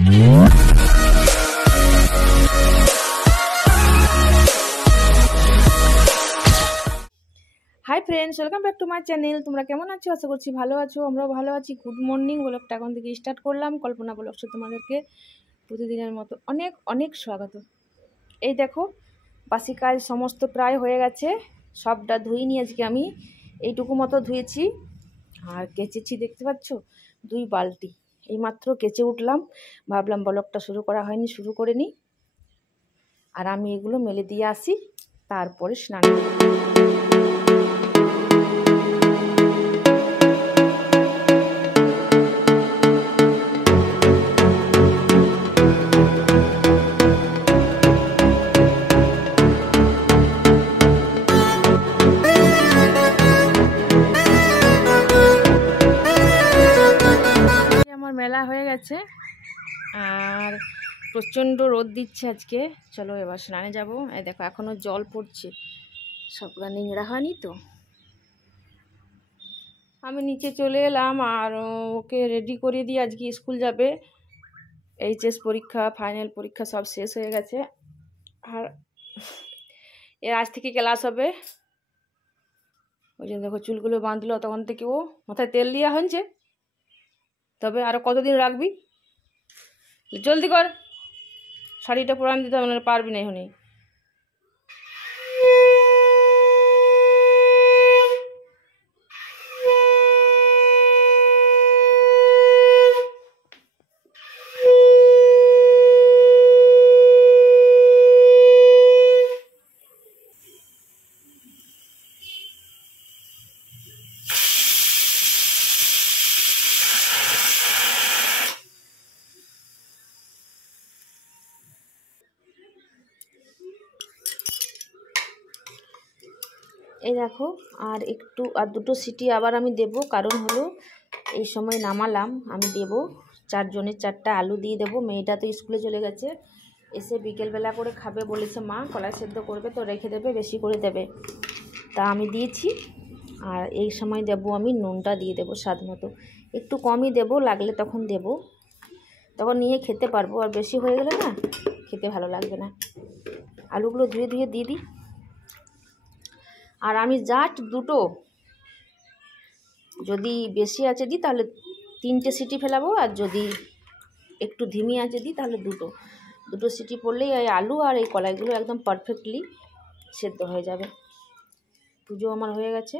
Hi friends, welcome back to my channel. তোমরা কেমন আছো? আশা করছি ভালো আছো। আমরাও ভালো আছি। Good morning. ব্লগটা এখন থেকে স্টার্ট করলাম। কল্পনা ব্লগসে তোমাদেরকে প্রতিদিনের মতো অনেক অনেক স্বাগত। এই দেখো, বাসি কাজ সমস্ত প্রায় হয়ে গেছে। সবটা ধুইনি আজকে, আমি এইটুকু মতো ধুয়েছি আর কেচেছি। দেখতে পাচ্ছ 2 বালতি। এইমাত্র কেচে উঠলাম, ভাবলাম ব্লগটা শুরু করা হয়নি, শুরু করে নিই। আর আমি এগুলো মেলে দিয়ে আসি, তারপরে স্নান করব। মেলা হয়ে গেছে আর প্রচণ্ড রোদ দিচ্ছে আজকে। চলো এবার স্নানে যাবো। এই দেখো এখনো জল পড়ছে, সবগুলো নিংড়া হয়নি তো। আমি নিচে চলে এলাম আর ওকে রেডি করিয়ে দিয়ে আজকে স্কুল যাবে। এইচএস পরীক্ষা, ফাইনাল পরীক্ষা সব শেষ হয়ে গেছে আর এর আজ থেকে ক্লাস হবে। ওই জন্য দেখো চুলগুলো বাঁধলো, তখন থেকে ও মাথায় তেল দেওয়া হয়েছে। তবে আরও কতদিন রাখবি? জলদি কর, শাড়িটা পুরান দিতে হবে, না পারবি না এখনই। এই দেখো আর একটু আর দুটো সিটি আবার আমি দেব, কারণ হলো এই সময় নামালাম। আমি দেব 4 জনের 4টা আলু দিয়ে দেবো। মেয়েটা তো স্কুলে চলে গেছে, এসে বিকেলবেলা করে খাবে বলেছে মা, কলাই সেদ্ধ করবে তো রেখে দেবে, বেশি করে দেবে। তা আমি দিয়েছি। আর এই সময় দেব আমি নুনটা দিয়ে দেবো স্বাদ মতো, একটু কমই দেব, লাগলে তখন দেব, তখন নিয়ে খেতে পারবো। আর বেশি হয়ে গেলে না খেতে ভালো লাগবে না। আলুগুলো ধুয়ে ধুয়ে দিয়ে দিই। আর আমি জাস্ট দুটো, যদি বেশি আছে দিই তাহলে 3টে সিটি ফেলাবো, আর যদি একটু ধিমি আছে দিই তাহলে দুটো সিটি পড়লেই এই আলু আর এই কলাইগুলো একদম পারফেক্টলি সেদ্ধ হয়ে যাবে। পুজো আমার হয়ে গেছে।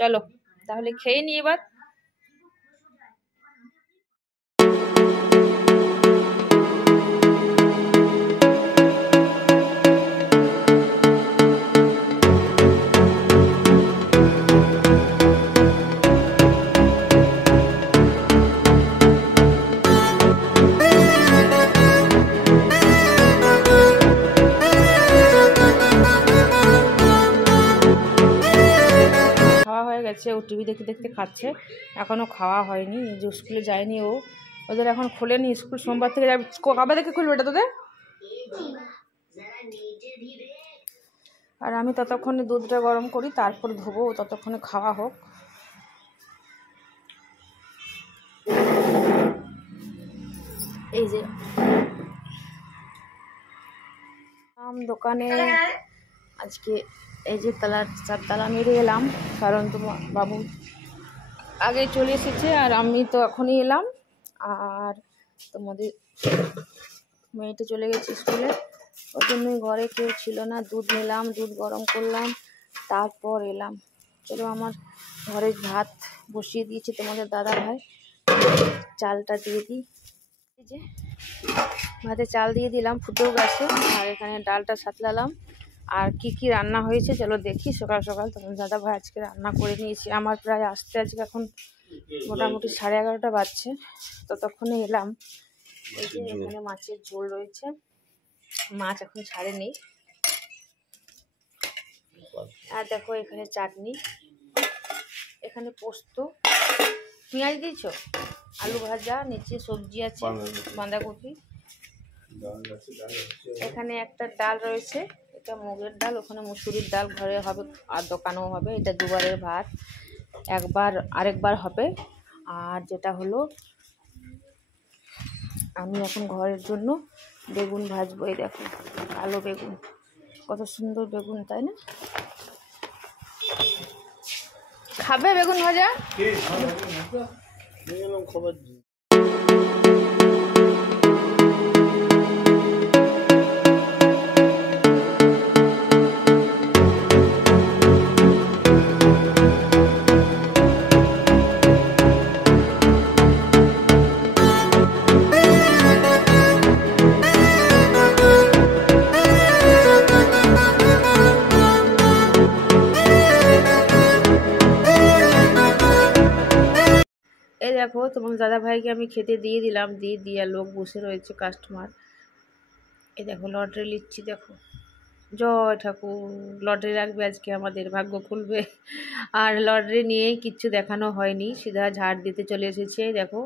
চলো তাহলে খেয়ে নিই এবার। গেছে, ও টিভি দেখতে দেখতে খাচ্ছে, এখনও খাওয়া হয়নি। যে স্কুলে যায়নি ও, ওদের এখন খোলেনি স্কুল, সোমবার থেকে যাবে। কবে থেকে খুলবে এটা তোদের? আর আমি ততক্ষণে দুধটা গরম করি, তারপর ধোবো, ততক্ষণে খাওয়া হোক। এই যে দোকানে আজকে এই যে 4 তালা মেরে এলাম, কারণ তোমার বাবু আগে চলে এসেছে আর আমি তো এখনই এলাম। আর তোমাদের মেয়েটা চলে গেছে স্কুলে, ওর জন্যই ঘরে কেউ ছিল না। দুধ নিলাম, দুধ গরম করলাম, তারপর এলাম। চলো আমার ঘরে ভাত বসিয়ে দিয়েছি তোমাদের দাদা ভাই, চালটা দিয়ে দিই। এই যে ভাতে চাল দিয়ে দিলাম, ফুটেও গেছে। আর এখানে ডালটা সাতলালাম। আর কি কি রান্না হয়েছে চলো দেখি। সকাল সকাল তোমাদের দাদা ভাই আজকে রান্না করে নিয়েছি। আমার প্রায় আসতে আজকে এখন মোটামুটি 11:30 বাজছে, ততক্ষণে এলাম। এই যে এখানে মাছের ঝোল রয়েছে, মাছ এখন ছাড়েনি। আর দেখো এখানে চাটনি, এখানে পোস্ত, পেঁয়াজ দিয়েছ, আলু ভাজা, নিচে সবজি আছে বাঁধাকপি। এখানে একটা ডাল রয়েছে, এটা মুগের ডাল, ওখানে মুসুরির ডাল ঘরে হবে আর দোকানেও হবে। এটা দুবারের ভাত, আরেকবার হবে। আর যেটা হলো আমি এখন ঘরের জন্য বেগুন ভাজবো। এই দেখো কালো বেগুন, কত সুন্দর বেগুন তাই না? খাবে বেগুন ভাজা? এই দেখো তোমার দাদা ভাইকে আমি খেতে দিয়ে দিলাম, দিয়ে লোক বসে রয়েছে কাস্টমার। এই দেখো লটারি নিচ্ছি, দেখো জয় ঠাকুর, লটারি রাখবে আজকে, আমাদের ভাগ্য খুলবে। আর লটারি নিয়েই কিচ্ছু দেখানো হয়নি, সিধা ঝাড় দিতে চলে এসেছে। দেখো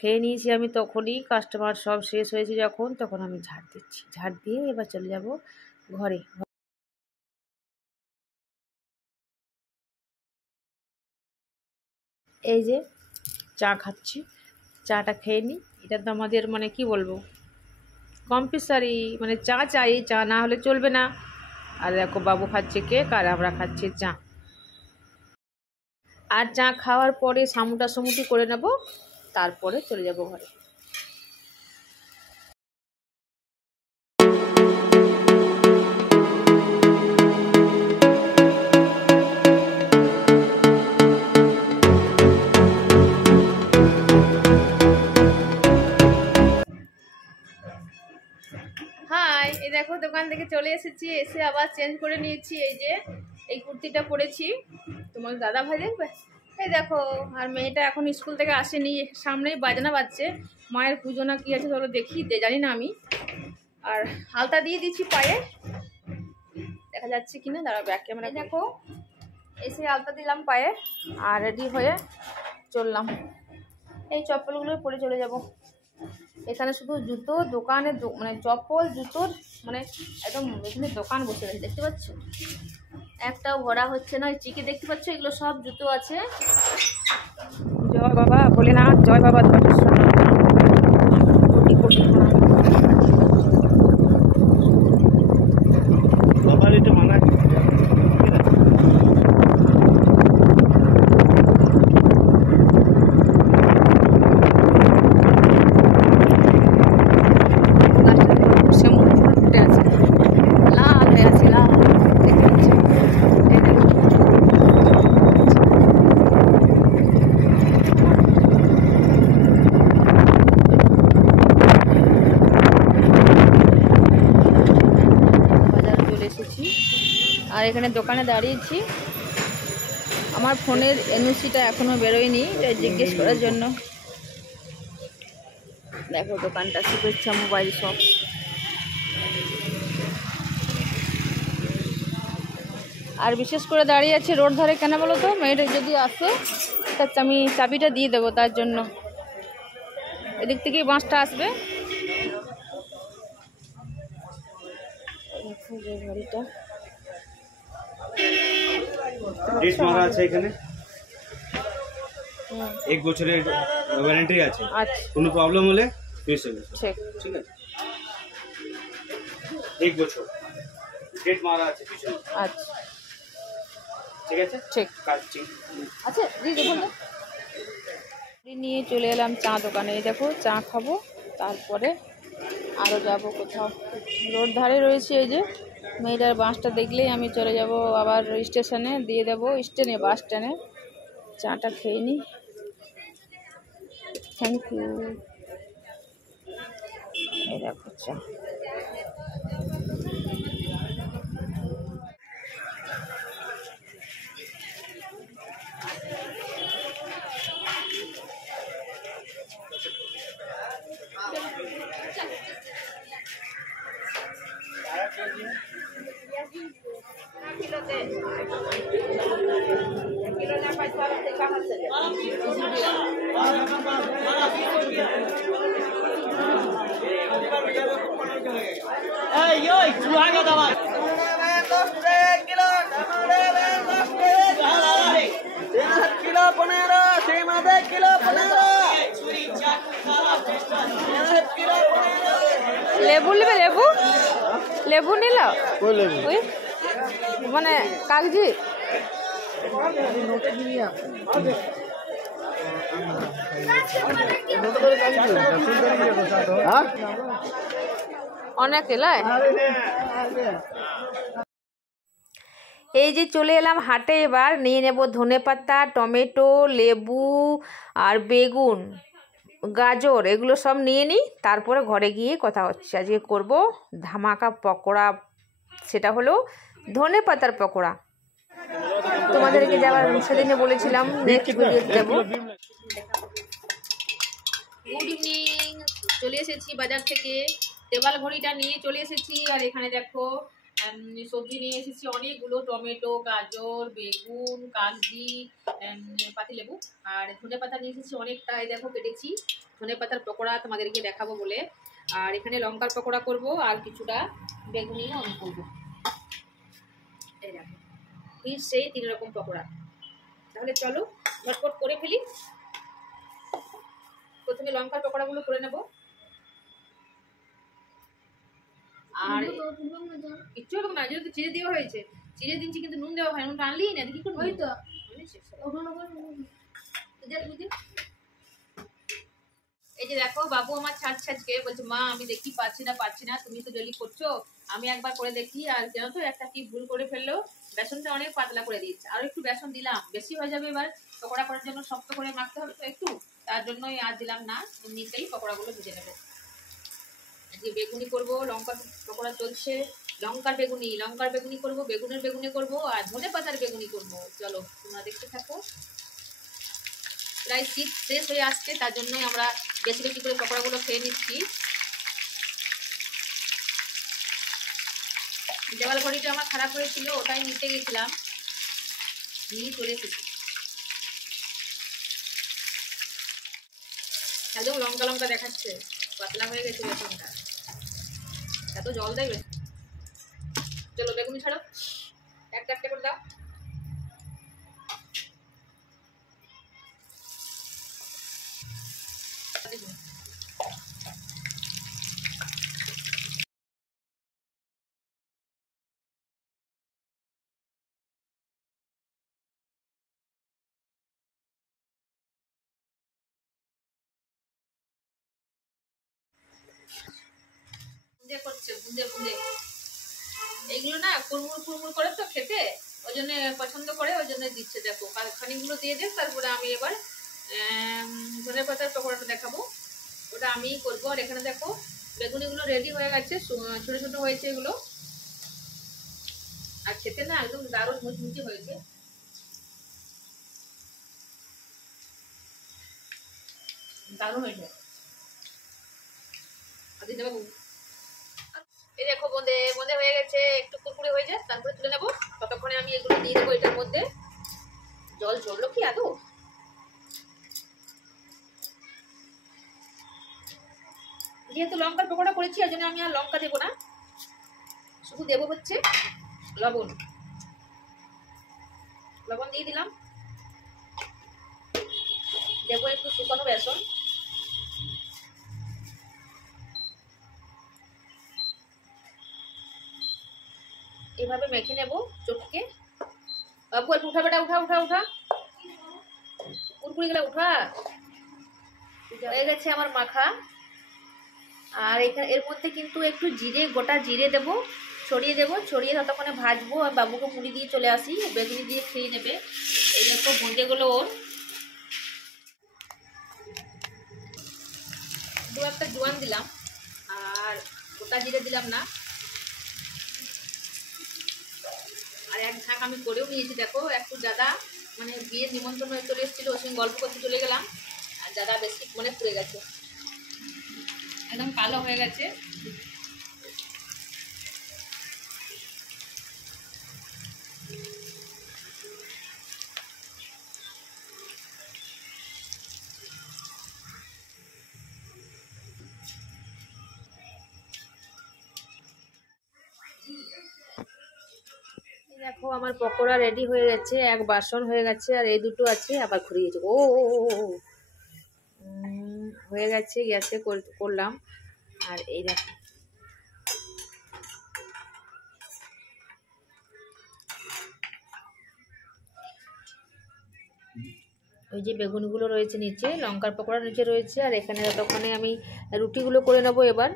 খেয়ে নিয়েছি আমি তখনই, কাস্টমার সব শেষ হয়েছে যখন, তখন আমি ঝাড় দিচ্ছি। ঝাড় দিয়ে এবার চলে যাব ঘরে। এই যে চা খাচ্ছি, চাটা খেয়ে নিই। এটা তো আমাদের মানে কি বলবো কম্পালসারি, মানে চা চাই, চা না হলে চলবে না। আর দেখো বাবু খাচ্ছে কেক আর আমরা খাচ্ছি চা। আর চা খাওয়ার পরে সামুটি করে নেব, তারপরে চলে যাব ঘরে। হাই, এই দেখো দোকান থেকে চলে এসেছি, এসে আবার চেঞ্জ করে নিয়েছি। এই যে এই কুর্তিটা পরেছি, তোমার দাদা ভাই দেখবে। এই দেখো, আর মেয়েটা এখন স্কুল থেকে আসেনি, সামনেই বাজনা বাজছে, মায়ের পুজো না কি আছে চলো দেখি, জানি না আমি। আর হালতা দিয়ে দিচ্ছি পায়ে, দেখা যাচ্ছে কিনা, দাঁড়া ব্যাক ক্যামেরা। দেখো এসে আলতা দিলাম পায়ে আর রেডি হয়ে চললাম। এই চপ্পলগুলো পরে চলে যাব। এখানে শুধু জুতো দোকানে, মানে চপ্পল জুতোর মানে একদম এখানে দোকান বসে রয়েছে, দেখতে পাচ্ছ, একটাও ভরা হচ্ছে না। চিকে দেখতে পাচ্ছ, এগুলো সব জুতো আছে। জয় বাবা ভোলেনাথ, জয় বাবা ধরেশ্বর, কোটি কোটি বাবার এটা মানা। আর এখানে দোকানে দাঁড়িয়েছি, আমার ফোনের এনওসিটা এখনো বেরোয়নি, তাই জিজ্ঞেস করার জন্য। দেখো দোকানটা শুভেচ্ছা মোবাইল শপ। আর বিশেষ করে দাঁড়িয়ে আছে রোড ধারে, কেন বলো তো, মেয়েটা যদি আসে তার আমি চাবিটা দিয়ে দেবো, তার জন্য। এদিক থেকেই বাসটা আসবে। যে ঘড়িটা ডেট মারা আছে এখানে, 1 বছরের ওয়ারেন্টি আছে। আচ্ছা, কোনো প্রবলেম হলে ফেস হবে। ঠিক আছে, 1 বছর ডেট মারা আছে পিছনে। আচ্ছা ঠিক আছে, ঠিক কাটছি। আচ্ছা দিদি বলুন। নিয়ে চলে এলাম চা দোকানে। এই দেখো চা খাবো, তারপরে আরও যাব কোথাও। রোড ধারে রয়েছে, এই যে মেয়েটার বাসটা দেখলেই আমি চলে যাব আবার স্টেশনে, দিয়ে দেবো স্টেশনে, বাস স্ট্যান্ডে। চাটা খেয়ে নিই। Thank you. এই দেখো চা। লেবু নেবে? লেবু লেবু নিল ওই মানে কাগজি। অনেক এলায়। এই যে চলে এলাম হাটে, এবার নিয়ে নেব ধনেপাতা, টমেটো, লেবু আর বেগুন, গাজর, এগুলো সব নিয়ে নিই, তারপরে ঘরে গিয়ে কথা হচ্ছে। আজকে করব ধামাকা পকোড়া, সেটা হলো ধনেপাতার পকোড়া। তোমাদেরকে যাওয়ার সেদিনে বলেছিলাম নেক্সট ভিডিও দেবো। গুড ইভিনিং, চলে এসেছি বাজার থেকে, টেবিল ঘড়িটা নিয়ে চলে এসেছি। আর এখানে দেখো সবজি নিয়ে এসেছি অনেকগুলো, টমেটো, গাজর, বেগুন, কাগজি, পাতিলেবু আর ধনেপাতা নিয়ে এসেছি অনেকটা। এই দেখো কেটেছি ধনেপাতার পকোড়া তোমাদেরকে দেখাবো বলে। আর এখানে লঙ্কার পকোড়া করব আর কিছুটা বেগুনিও আমি করবো। এই দেখো ফির সেই 3 রকম পকোড়া। তাহলে চলো ঝটপট করে ফেলি। প্রথমে লঙ্কার পকোড়াগুলো করে নেব। আর কিচ্ছু হবে না, যেহেতু চিড়ে দেওয়া হয়েছে, চিড়ে দিচ্ছি কিন্তু নুন দেওয়া হয়, নুনটা আনলেই না, কি করবো? এই যে দেখো বাবু আমার ছাড়কে বলছে, মা আমি দেখি পাচ্ছি না, তুমি তো জলদি করছো, আমি একবার করে দেখি। আর যেন তো একটা কি ভুল করে ফেললো, বেসনটা অনেক পাতলা করে দিয়েছে, আর একটু বেসন দিলাম, বেশি হয়ে যাবে, এবার পকোড়া করার জন্য শক্ত করে মাখতে হবে তো একটু, তার জন্যই আর দিলাম না, এমনিতেই পকোড়াগুলো ভেজে নেবো। আজকে বেগুনি করবো, লঙ্কার পকোড়া চলছে, লঙ্কার বেগুনি করবো, বেগুনের বেগুনি করবো, আর ধনেপাতার বেগুনি করবো। চলো তোমরা দেখতে থাকো। প্রায় শীত শেষ হয়ে আসছে, তার জন্যই আমরা বেশি বেশি করে পকোড়াগুলো খেয়ে নিচ্ছি। দেওয়াল ঘড়িটা আমার খারাপ হয়েছিল, ওটাই নিতে গেছিলাম, নিয়ে চলে এসেছি। একদম লঙ্কা লঙ্কা দেখাচ্ছে, পাতলা হয়ে গেছে বেসনটা, এত জল দেয় বেশি। চলো বেগুনি ছাড়ো, একটা একটা করে দাও। বুঁদে করছে, বুঁদে বুঁদে, এইগুলো না কুড়মুড় কুড়মুড় করে তো খেতে, ওই জন্য পছন্দ করে, ওই জন্য দিচ্ছে। দেখো খানিকগুলো দিয়ে দেখ, তারপরে আমি এবার ধনেপাতার পকোড়াটা দেখাবো, ওটা আমিই করবো। আর এখানে দেখো বেগুনিগুলো রেডি হয়ে গেছে, ছোট ছোট হয়েছে এগুলো, আর খেতে না একদম দারুণ মুচমুচে হয়েছে। দারুণ হয়েছে। এই দেখো বোঁদে বোঁদে হয়ে গেছে, একটু কুরকুরে হয়ে যায়, তারপরে তুলে নেবো। ততক্ষণে আমি এগুলো দিয়ে দেবো এটার মধ্যে। জল ঝরলো কি আদৌ? যেহেতু লঙ্কার পকোড়া করেছি, ওই জন্য আমি আর লঙ্কা দেবো না, শুধু দেবো হচ্ছে লবণ। লবণ দিয়ে দিলাম, দেবো একটু শুকনো বেসন, এভাবে মেখে নেব চটকে। বাবু একটু উঠা বেটা, উঠা উঠা উঠা, কুরকুরি গুলা উঠা। হয়ে গেছে আমার মাখা। আর এখানে এর মধ্যে কিন্তু একটু জিরে, গোটা জিরে দেবো, ছড়িয়ে দেবো, ছড়িয়ে ততক্ষণে ভাজবো আর বাবুকে মুড়ি দিয়ে চলে আসি, বেগুনি দিয়ে খেয়ে নেবে। এই দেখো বোঁদেগুলো ওর দু একটা জোয়ান দিলাম আর গোটা জিরে দিলাম না, আর এক ঝাঁক আমি করেও নিয়েছি। দেখো একটু দাদা মানে বিয়ের নিমন্ত্রণ হয়ে চলে এসেছিলো, ওর সঙ্গে গল্প করতে চলে গেলাম আর দাদা বেশি মনে পুড়ে গেছে, একদম কালো হয়ে গেছে। দেখো আমার পকোড়া রেডি হয়ে গেছে, এক বাসন হয়ে গেছে আর এই দুটো আছে, আবার ঘুরে গেছে। ও হয়ে গেছে, গ্যাসে করলাম। আর এই দেখো ওই যে বেগুনগুলো রয়েছে নিচে, লঙ্কার পকোড়া নিচে রয়েছে, আর এখানে ততক্ষণে আমি রুটিগুলো করে নেবো। এবার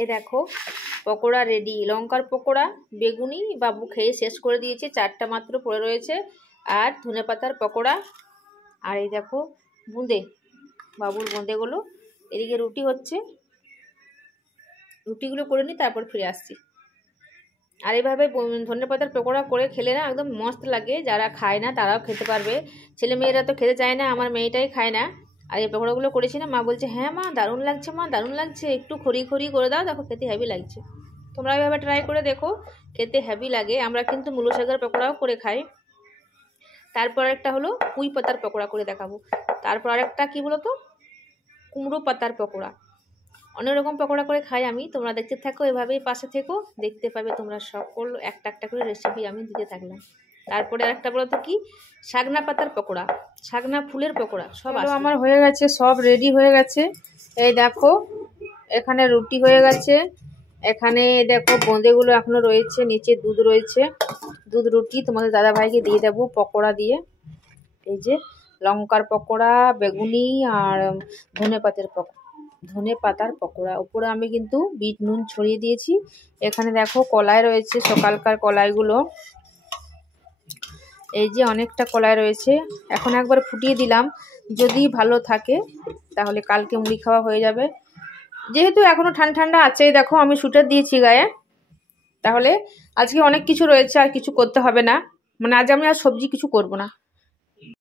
এ দেখো পকোড়া রেডি, লঙ্কার পকোড়া, বেগুনি বাবু খেয়ে শেষ করে দিয়েছে, 4টা মাত্র পড়ে রয়েছে, আর ধনেপাতার পকোড়া। আর এই দেখো বোঁদে, বাবুর বোঁদেগুলো। এদিকে রুটি হচ্ছে, রুটিগুলো করে নিই তারপর ফিরে আসছি। আর এইভাবে ধনেপাতার পকোড়া করে খেলে না একদম মস্ত লাগে, যারা খায় না তারাও খেতে পারবে। ছেলে মেয়েরা তো খেতে চায় না, আমার মেয়েটাই খায় না। আর এই পকোড়াগুলো করেছি না, মা বলছে হ্যাঁ মা দারুণ লাগছে, মা দারুণ লাগছে, একটু খড়ি খড়ি করে দাও, দেখো খেতে হেভি লাগছে। তোমরা এইভাবে ট্রাই করে দেখো, খেতে হেভি লাগে। আমরা কিন্তু মূলো শাকের পকোড়াও করে খাই। তারপর একটা হলো পুঁই পাতার পকোড়া করে দেখাবো। তারপর আরেকটা কি বলো তো, কুমড়ো পাতার পকোড়া। অনেক রকম পকোড়া করে খাই আমি, তোমরা দেখতে থাকো, এভাবেই পাশে থেকো, দেখতে পাবে তোমরা সকল একটা একটা করে রেসিপি আমি দিতে থাকলাম। তারপরে আরেকটা বলো তো কি, শাগনা পাতার পকোড়া, শাগনা ফুলের পকোড়া, সব আমার হয়ে গেছে, সব রেডি হয়ে গেছে। এই দেখো এখানে রুটি হয়ে গেছে, এখানে দেখো বোঁদেগুলো এখনো রয়েছে, নিচে দুধ রয়েছে, দুধ রুটি তোমাদের দাদা ভাইকে দিয়ে দেবো পকোড়া দিয়ে। এই যে লঙ্কার পকোড়া, বেগুনি আর ধনে পাতার পকোড়া। উপরে আমি কিন্তু বিট নুন ছড়িয়ে দিয়েছি। এখানে দেখো কলাই রয়েছে, সকালকার কলাইগুলো, এই যে অনেকটা কলাই রয়েছে। এখন একবার ফুটিয়ে দিলাম, যদি ভালো থাকে তাহলে কালকে মুড়ি খাওয়া হয়ে যাবে। যেহেতু এখনো ঠান্ডা ঠান্ডা আছে, দেখো আমি সুটার দিয়েছি গায়ে, তাহলে আজকে অনেক কিছু রয়েছে, আর কিছু করতে হবে না। মানে আজ আমি আর সবজি কিছু করব না,